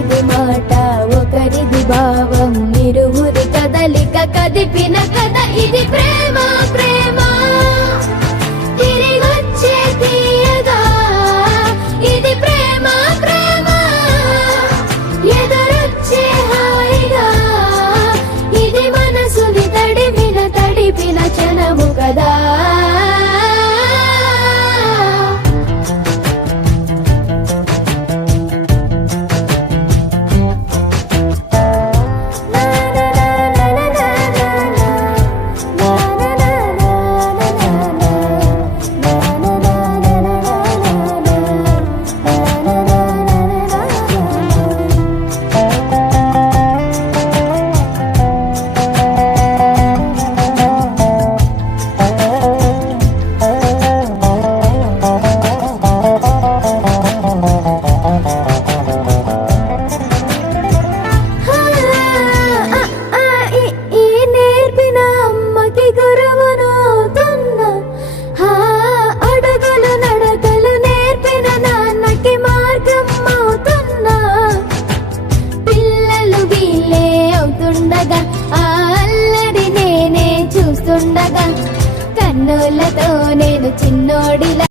ఒకరిది మాట ఒకరిది భావం ఇరువురి కదలిక కదిపిన కథ ఇది ప్రేమ ప్రేమ తిరిగొచ్చే తీయగా ఇది ప్రేమ ప్రేమ ఎదురొచ్చే హాయిగా ఇది మనసుని తడిపిన క్షణము కదా ఆ అల్లరి నేనే చూస్తుండగా కన్నులతో నేను చిన్నోడిలా